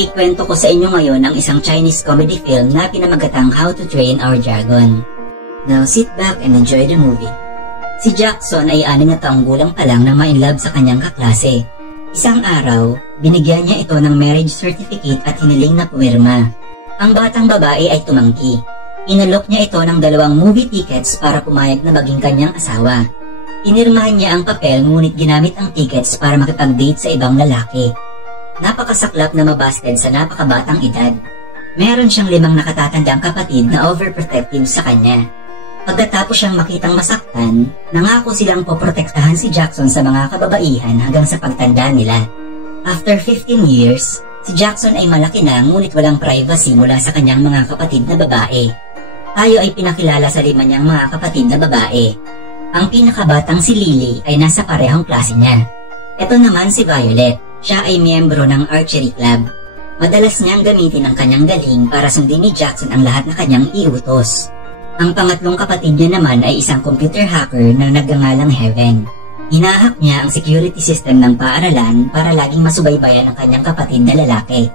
Ikwento ko sa inyo ngayon ang isang Chinese comedy film na pinamagatang How to Train Our Dragon. Now sit back and enjoy the movie. Si Jackson ay 6 na taong gulang pa lang nang ma-inlove sa kanyang kaklase. Isang araw, binigyan niya ito ng marriage certificate at hiniling na pumirma. Ang batang babae ay tumangki. Inalok niya ito ng 2 movie tickets para pumayag na maging kanyang asawa. Inirmahan niya ang papel ngunit ginamit ang tickets para makipag-date sa ibang lalaki. Napakasaklap na mabasted sa napakabatang edad. Meron siyang 5 nakatatandang kapatid na overprotective sa kanya. Pagkatapos siyang makitang masaktan, nangako silang poprotektahan si Jackson sa mga kababaihan hanggang sa pagtanda nila. After 15 years, si Jackson ay malaki na ngunit walang privacy mula sa kanyang mga kapatid na babae. Tayo ay pinakilala sa 5 niyang mga kapatid na babae. Ang pinakabatang si Lily ay nasa parehong klase niya. Ito naman si Violet. Siya ay miyembro ng archery club. Madalas niyang gamitin ang kanyang galing para sundin ni Jackson ang lahat na kanyang iutos. Ang pangatlong kapatid niya naman ay isang computer hacker na nagngangalang Heaven. Hinahak niya ang security system ng paaralan para laging masubaybayan ang kanyang kapatid na lalaki.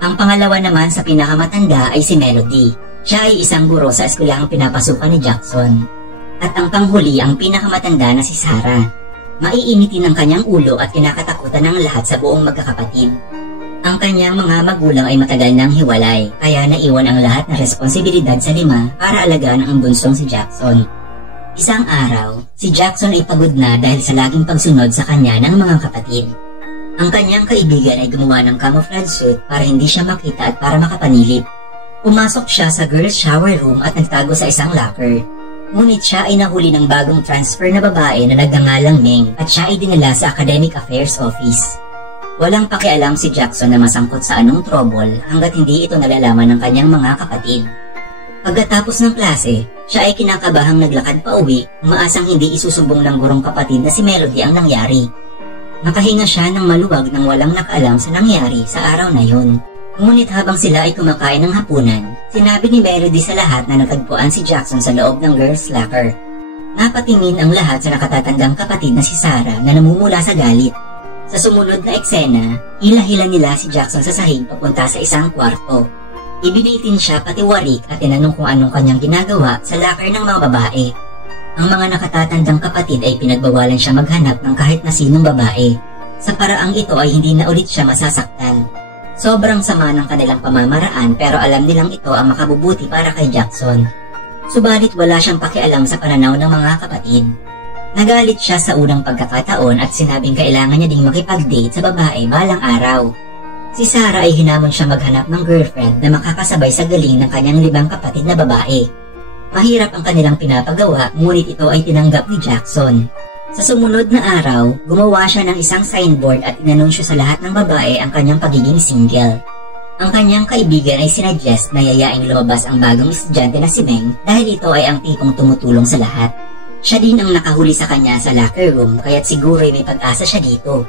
Ang pangalawa naman sa pinakamatanda ay si Melody. Siya ay isang guro sa eskwelahang pinapasukan ni Jackson. At ang panghuli ang pinakamatanda na si Sarah. Maiinitin ang kanyang ulo at kinakatakutan ng lahat sa buong magkakapatid. Ang kanyang mga magulang ay matagal nang hiwalay, kaya naiwan ang lahat ng responsibilidad sa 5 para alagaan ang bunsong si Jackson. Isang araw, si Jackson ay pagod na dahil sa laging pagsunod sa kanya ng mga kapatid. Ang kanyang kaibigan ay gumawa ng camouflage suit para hindi siya makita at para makapanilip. Pumasok siya sa girls' shower room at nagtago sa isang locker. Ngunit siya ay nahuli ng bagong transfer na babae na nagngangalang Meng at siya ay dinala sa Academic Affairs Office. Walang pakialam si Jackson na masangkot sa anong trouble hanggat hindi ito nalalaman ng kanyang mga kapatid. Pagkatapos ng klase, siya ay kinakabahang naglakad pa uwi, umaasang hindi isusumbong ng gurong kapatid na si Melody ang nangyari. Nakahinga siya ng maluwag nang walang nakaalam sa nangyari sa araw na yun. Ngunit habang sila ay kumakain ng hapunan, sinabi ni Melody sa lahat na natagpuan si Jackson sa loob ng girls' locker. Napatingin ang lahat sa nakatatandang kapatid na si Sarah na namumula sa galit. Sa sumunod na eksena, hila-hila nila si Jackson sa sahig papunta sa isang kwarto. Ibinitin siya pati warik at tinanong kung anong kanyang ginagawa sa locker ng mga babae. Ang mga nakatatandang kapatid ay pinagbawalan siya maghanap ng kahit na sinong babae. Sa paraang ito ay hindi na ulit siya masasaktan. Sobrang sama ng kanilang pamamaraan pero alam nilang ito ang makabubuti para kay Jackson. Subalit wala siyang pakialam sa pananaw ng mga kapatid. Nagalit siya sa unang pagkakataon at sinabing kailangan niya ding makipag-date sa babae balang araw. Si Sarah ay hinamon siya maghanap ng girlfriend na makakasabay sa galing ng kanyang 5 kapatid na babae. Mahirap ang kanilang pinapagawa ngunit ito ay tinanggap ni Jackson. Sa sumunod na araw, gumawa siya ng isang signboard at inanunsyo sa lahat ng babae ang kanyang pagiging single. Ang kanyang kaibigan ay sinuggest na yayaing lumabas ang bagong estudyante na si Meng dahil ito ay ang tipong tumutulong sa lahat. Siya din ang nakahuli sa kanya sa locker room kaya't siguro ay may pag-asa siya dito.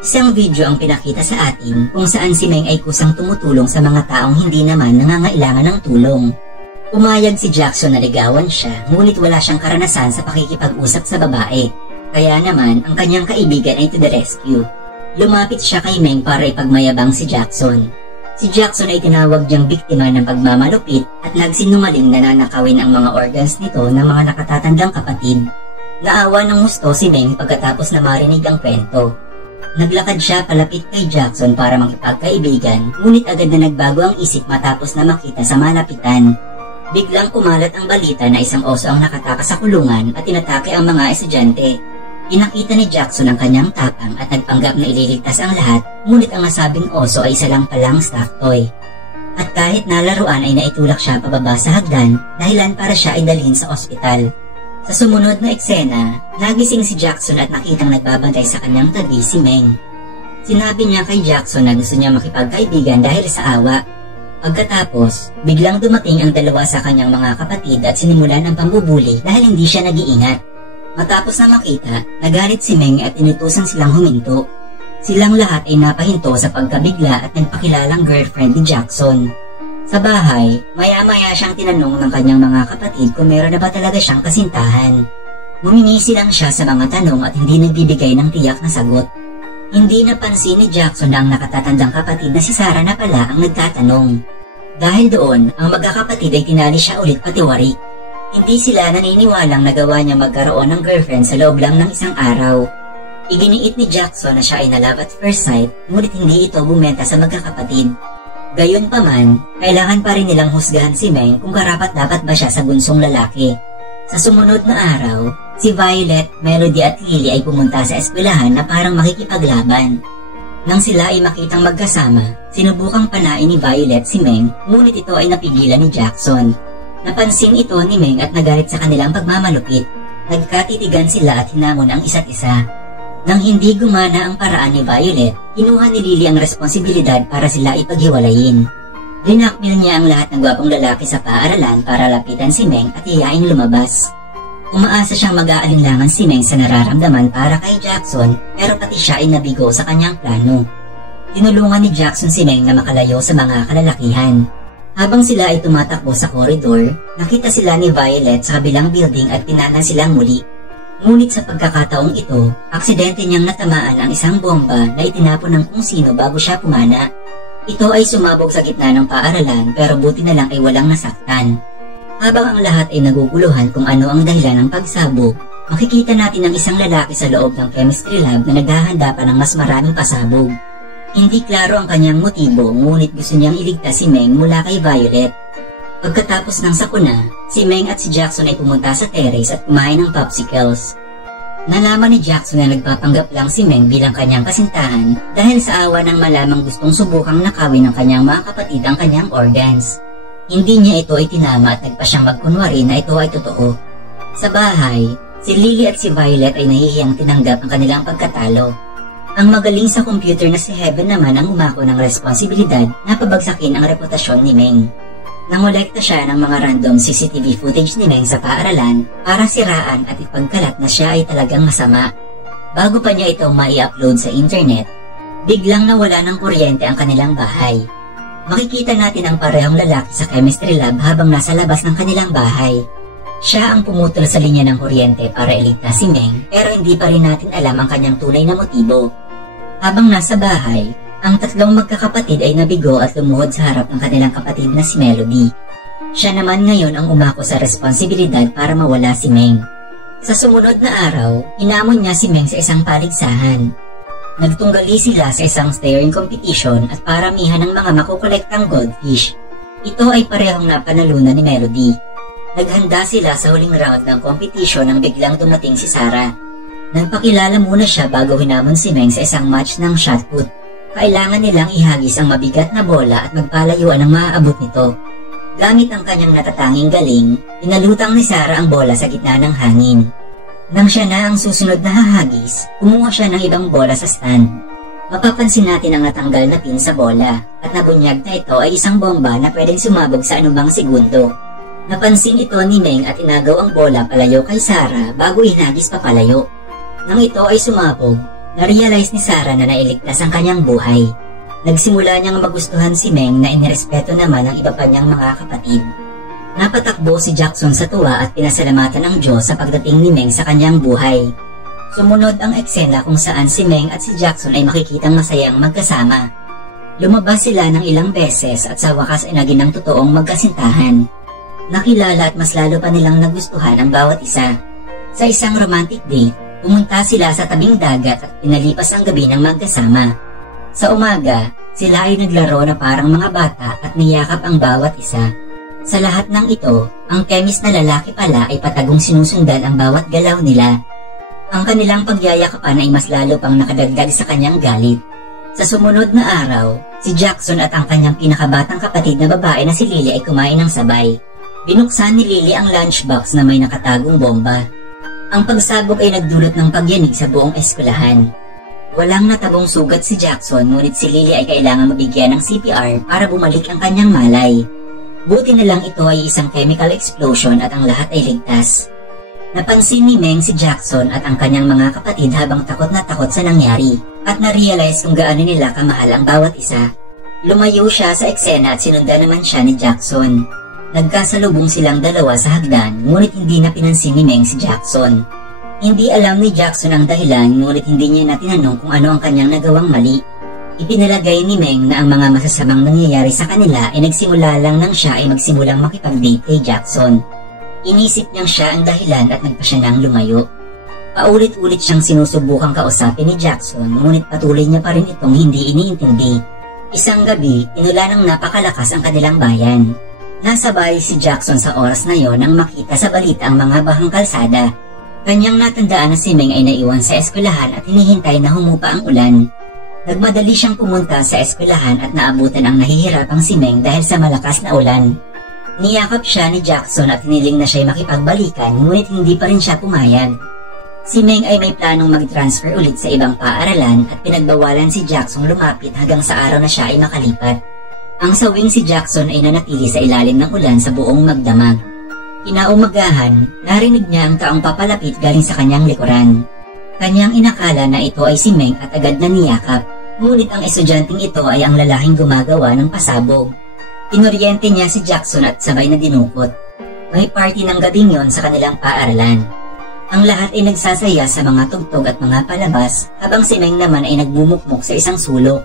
Isang video ang pinakita sa atin kung saan si Meng ay kusang tumutulong sa mga taong hindi naman nangangailangan ng tulong. Pumayag si Jackson na ligawan siya ngunit wala siyang karanasan sa pakikipag-usap sa babae. Kaya naman, ang kanyang kaibigan ay to the rescue. Lumapit siya kay Meng para ipagmayabang si Jackson. Si Jackson ay tinawag niyang biktima ng pagmamalupit at nagsinungaling na nanakawin ang mga organs nito ng mga nakatatandang kapatid. Naawa ng gusto si Meng pagkatapos na marinig ang kwento. Naglakad siya palapit kay Jackson para makipagkaibigan, ngunit agad na nagbago ang isip matapos na makita sa malapitan. Biglang kumalat ang balita na isang oso ang nakatakas sa kulungan at inatake ang mga estudyante. Inakita ni Jackson ang kanyang tapang at nagpanggap na ililigtas ang lahat, ngunit ang nasabing oso ay isa lang palang stuffed toy. At kahit nalaruan ay naitulak siya pababa sa hagdan, dahilan para siya ay dalhin sa ospital. Sa sumunod na eksena, nagising si Jackson at nakitang nagbabantay sa kanyang tabi si Meng. Sinabi niya kay Jackson na gusto niya makipagkaibigan dahil sa awa. Pagkatapos, biglang dumating ang 2 sa kanyang mga kapatid at sinimulan ang pambubuli dahil hindi siya nag-iingat. Matapos na makita, nagalit si Meng at inutusan silang huminto. Silang lahat ay napahinto sa pagkabigla at nagpakilalang girlfriend ni Jackson. Sa bahay, maya-maya siyang tinanong ng kanyang mga kapatid kung meron na ba talaga siyang kasintahan. Ngumingisi lang siya sa mga tanong at hindi nagbibigay ng tiyak na sagot. Hindi napansin ni Jackson na ang nakatatandang kapatid na si Sarah na pala ang nagtatanong. Dahil doon, ang magkakapatid ay tinali siya ulit patiwari. Hindi sila naniniwalang nagawa niya magkaroon ng girlfriend sa loob lang ng isang araw. Iginiit ni Jackson na siya ay na-love at first sight, ngunit hindi ito bumenta sa magkakapatid. Gayunpaman, kailangan pa rin nilang husgahan si Meng kung karapat-dapat ba siya sa bunsong lalaki. Sa sumunod na araw, si Violet, Melody at Lily ay pumunta sa eskwelahan na parang makikipaglaban. Nang sila ay makitang magkasama, sinubukang panain ni Violet si Meng, ngunit ito ay napigilan ni Jackson. Napansin ito ni Meng at nagalit sa kanilang pagmamalupit. Nagkatitigan sila at hinamon ang isa't isa. Nang hindi gumana ang paraan ni Violet, kinuha ni Lily ang responsibilidad para sila ipaghiwalayin. Dinakmil niya ang lahat ng gwapong lalaki sa paaralan para lapitan si Meng at iyaing lumabas. Umaasa siyang mag-aalinlangan si Meng sa nararamdaman para kay Jackson, pero pati siya ay nabigo sa kanyang plano. Tinulungan ni Jackson si Meng na makalayo sa mga kalalakihan. Habang sila ay tumatakbo sa koridor, nakita sila ni Violet sa kabilang building at tinanan silang muli. Ngunit sa pagkakataong ito, aksidente niyang natamaan ang isang bomba na itinapon ng kung sino bago siya pumana. Ito ay sumabog sa gitna ng paaralan pero buti na lang ay walang nasaktan. Habang ang lahat ay naguguluhan kung ano ang dahilan ng pagsabog, makikita natin ang isang lalaki sa loob ng chemistry lab na naghahanda pa ng mas maraming pasabog. Hindi klaro ang kanyang motibo, ngunit gusto niyang iligtas si Meng mula kay Violet. Pagkatapos ng sakuna, si Meng at si Jackson ay pumunta sa terrace at kumain ng popsicles. Nalaman ni Jackson na nagpapanggap lang si Meng bilang kanyang kasintahan dahil sa awa ng malamang gustong subukang nakawin ng kanyang mga kapatid ang kanyang organs. Hindi niya ito itinama at nagpa siyang magkunwari na ito ay totoo. Sa bahay, si Lily at si Violet ay nahihiyang tinanggap ang kanilang pagkatalo. Ang magaling sa computer na si Heaven naman ang umako ng responsibilidad na pabagsakin ang reputasyon ni Meng. Nangolekta siya ng mga random CCTV footage ni Meng sa paaralan para siraan at ipagkalat na siya ay talagang masama. Bago pa niya ito mai-upload sa internet, biglang nawala ng kuryente ang kanilang bahay. Makikita natin ang parehong lalaki sa chemistry lab habang nasa labas ng kanilang bahay. Siya ang pumutol sa linya ng kuryente para iligtas si Meng pero hindi pa rin natin alam ang kanyang tunay na motibo. Habang nasa bahay, ang tatlong magkakapatid ay nabigo at lumuhod sa harap ng kanilang kapatid na si Melody. Siya naman ngayon ang umako sa responsibilidad para mawala si Meng. Sa sumunod na araw, hinamon niya si Meng sa isang paligsahan. Nagtunggali sila sa isang staring competition at paramihan ng mga makukolektang goldfish. Ito ay parehong napanalunan ni Melody. Naghanda sila sa huling round ng competition nang biglang dumating si Sarah. Nagpakilala muna siya bago hinamon si Meng sa isang match ng shot put. Kailangan nilang ihagis ang mabigat na bola at magpalayuan ang maaabot nito. Gamit ang kanyang natatanging galing, inalutang ni Sarah ang bola sa gitna ng hangin. Nang siya na ang susunod na hahagis, kumuha siya ng ibang bola sa stand. Mapapansin natin ang natanggal na pin sa bola at nabunyag na ito ay isang bomba na pwedeng sumabog sa anumang segundo. Napansin ito ni Meng at inagaw ang bola palayo kay Sarah bago ihagis pa palayo. Nang ito ay sumabog, na-realize ni Sarah na nailigtas ang kanyang buhay. Nagsimula niyang magustuhan si Meng na inirespeto naman ang iba pa niyang mga kapatid. Napatakbo si Jackson sa tuwa at pinasalamatan ng Diyos sa pagdating ni Meng sa kanyang buhay. Sumunod ang eksena kung saan si Meng at si Jackson ay makikitang masayang magkasama. Lumabas sila ng ilang beses at sa wakas ay naging ng totoong magkasintahan. Nakilala at mas lalo pa nilang nagustuhan ang bawat isa. Sa isang romantic date, pumunta sila sa tabing dagat at pinalipas ang gabi ng magkasama. Sa umaga, sila ay naglaro na parang mga bata at niyakap ang bawat isa. Sa lahat ng ito, ang chemist na lalaki pala ay patagong sinusundan ang bawat galaw nila. Ang kanilang pagyayakapan ay mas lalo pang nakadagdag sa kanyang galit. Sa sumunod na araw, si Jackson at ang kanyang pinakabatang kapatid na babae na si Lily ay kumain ng sabay. Binuksan ni Lily ang lunchbox na may nakatagong bomba. Ang pagsabog ay nagdulot ng pagyanig sa buong eskwelahan. Walang natabong sugat si Jackson, ngunit si Lily ay kailangan mabigyan ng CPR para bumalik ang kanyang malay. Buti na lang ito ay isang chemical explosion at ang lahat ay ligtas. Napansin ni Meng si Jackson at ang kanyang mga kapatid habang takot na takot sa nangyari at na-realize kung gaano nila kamahal ang bawat isa. Lumayo siya sa eksena at sinundan naman siya ni Jackson. Nagkasalubong silang dalawa sa hagdan, ngunit hindi na pinansin ni Meng si Jackson. Hindi alam ni Jackson ang dahilan, ngunit hindi niya natinanong kung ano ang kanyang nagawang mali. Ipinalagay ni Meng na ang mga masasamang nangyayari sa kanila ay nagsimula lang nang siya ay magsimulang makipag-date kay Jackson. Inisip niyang siya ang dahilan at nagpa siya nang lumayo. Paulit-ulit siyang sinusubukang kausapin ni Jackson, ngunit patuloy niya pa rin itong hindi iniintindi. Isang gabi, inula ng napakalakas ang kanilang bayan. Nasa bahay si Jackson sa oras na yon nang makita sa balita ang mga bahang kalsada. Kanyang natandaan na si Meng ay naiwan sa eskwelahan at hinihintay na humupa ang ulan. Nagmadali siyang pumunta sa eskwelahan at naabutan ang nahihirapang si Meng dahil sa malakas na ulan. Niyakap siya ni Jackson at hiniling na siya'y makipagbalikan, ngunit hindi pa rin siya pumayag. Si Meng ay may planong mag-transfer ulit sa ibang paaralan at pinagbawalan si Jackson lumapit hanggang sa araw na siya ay makalipat. Ang sawing si Jackson ay nanatili sa ilalim ng ulan sa buong magdamag. Kinaumagahan, narinig niya ang taong papalapit galing sa kanyang likuran. Kanyang inakala na ito ay si Meng at agad na niyakap, ngunit ang estudyanteng ito ay ang lalaking gumagawa ng pasabog. Inuryente niya si Jackson at sabay na dinukot. May party ng gabing yon sa kanilang paaralan. Ang lahat ay nagsasaya sa mga tugtog at mga palabas, habang si Meng naman ay nagbumukmok sa isang sulok.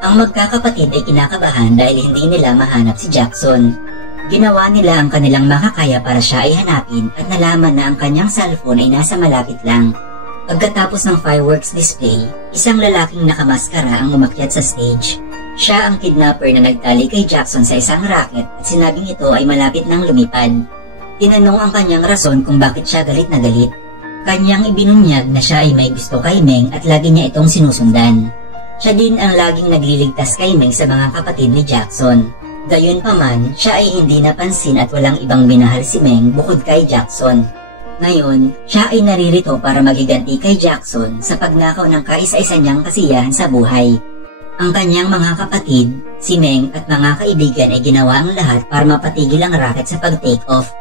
Ang magkakapatid ay kinakabahan dahil hindi nila mahanap si Jackson. Ginawa nila ang kanilang makakaya para siya ay hanapin at nalaman na ang kanyang cellphone ay nasa malapit lang. Pagkatapos ng fireworks display, isang lalaking nakamaskara ang umakyat sa stage. Siya ang kidnapper na nagtali kay Jackson sa isang racket at sinabing ito ay malapit nang lumipad. Tinanong ang kanyang rason kung bakit siya galit na galit. Kanyang ibinunyag na siya ay may gusto kay Meng at lagi niya itong sinusundan. Siya din ang laging nagliligtas kay Meng sa mga kapatid ni Jackson. Gayunpaman, siya ay hindi napansin at walang ibang minahal si Meng bukod kay Jackson. Ngayon, siya ay naririto para magiganti kay Jackson sa pagnakaw ng kaisa-isa niyang kasiyahan sa buhay. Ang kanyang mga kapatid, si Meng at mga kaibigan ay ginawa ang lahat para mapatigil ang racket sa pag-take off.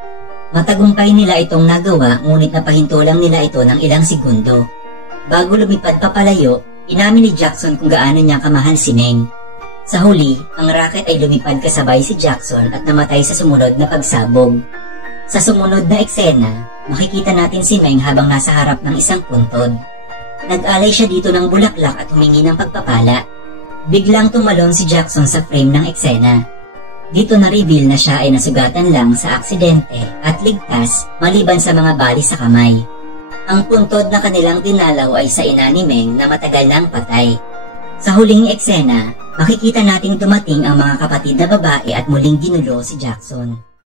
Matagumpay nila itong nagawa, ngunit napahinto lang nila ito ng ilang segundo. Bago lumipad papalayo, inamin ni Jackson kung gaano niya kamahal si Meng. Sa huli, ang racket ay lumipad kasabay si Jackson at namatay sa sumunod na pagsabog. Sa sumunod na eksena, makikita natin si Meng habang nasa harap ng isang puntod. Nag-alay siya dito ng bulaklak at humingi ng pagpapala. Biglang tumalon si Jackson sa frame ng eksena. Dito na-reveal na siya ay nasugatan lang sa aksidente at ligtas maliban sa mga bali sa kamay. Ang puntod na kanilang dinalaw ay sa ina ni Meng na matagal nang patay. Sa huling eksena, makikita nating dumating ang mga kapatid na babae at muling ginulo si Jackson.